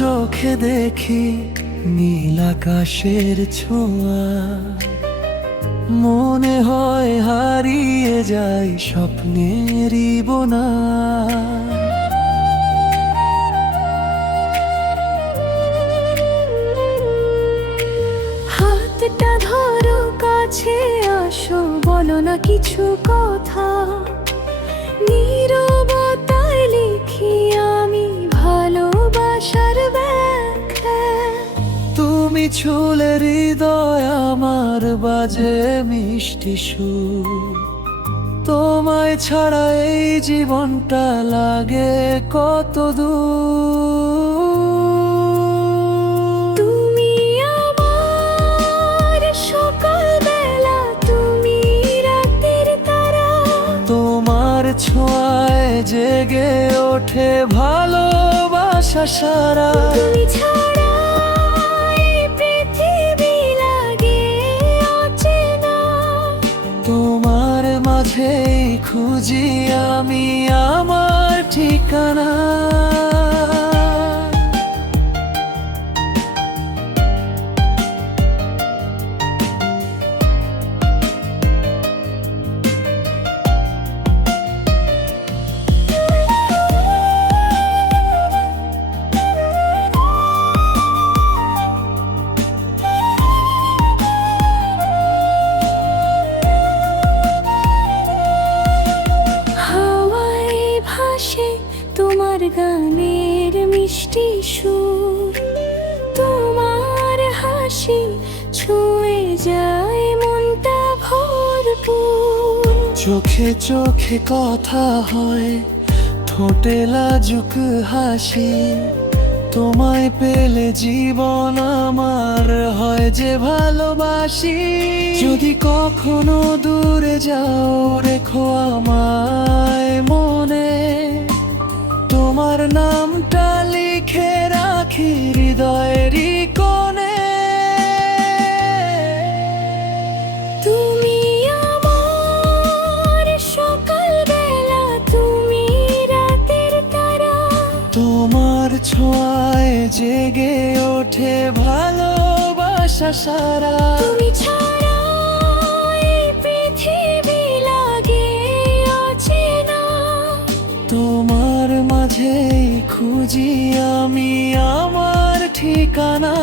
চোখে দেখি নীল আকাশের ছোঁয়া, মনে হয় হারিয়ে যায় স্বপ্নেরই বোনা। হাতটা ধরো, কাছে আসো, বলো না কিছু কথা। নীরবতায় লিখি আমি ভালোবাসার ব্যাখ্যা। তুমি ছুলে হৃদয় আমার, বাজে মিষ্টি সুর। তোমায় ছাড়া এই জীবনটা লাগে কত দূর। তুমি আমার সকালবেলা, তুমি রাতের তারা। তোমার ছোঁয়ায় জেগে ওঠে ভালোবাসা সারা। তুমি ছাড়া এই পৃথিবী লাগে অচেনা। তোমার মাঝেই খুঁজি আমি আমার ঠিকানা। হাওয়ায় ভাসে তোমার গানের মিষ্টি সুর। তোমার হাসি ছুঁয়ে যায় মনটা ভরপুর। চোখে চোখে কথা হয়, ঠোঁটে লাজুক হাসি। তোমায় পেলে জীবন আমার হয় যে ভালোবাসি। যদি কখনো দূরে যাও, রেখো আমায় মনে। তোমার নামটা লিখে রাখি হৃদয়েরই কোণে। তুমি আমার সকালবেলা, তুমি রাতের তারা। তোমার ছোঁয়ায় জেগে ওঠে ভালোবাসা সারা। তুমি ছাড়া এই পৃথিবী লাগে অচেনা। তোমার মাঝেই খুঁজি আমি আমার ঠিকানা।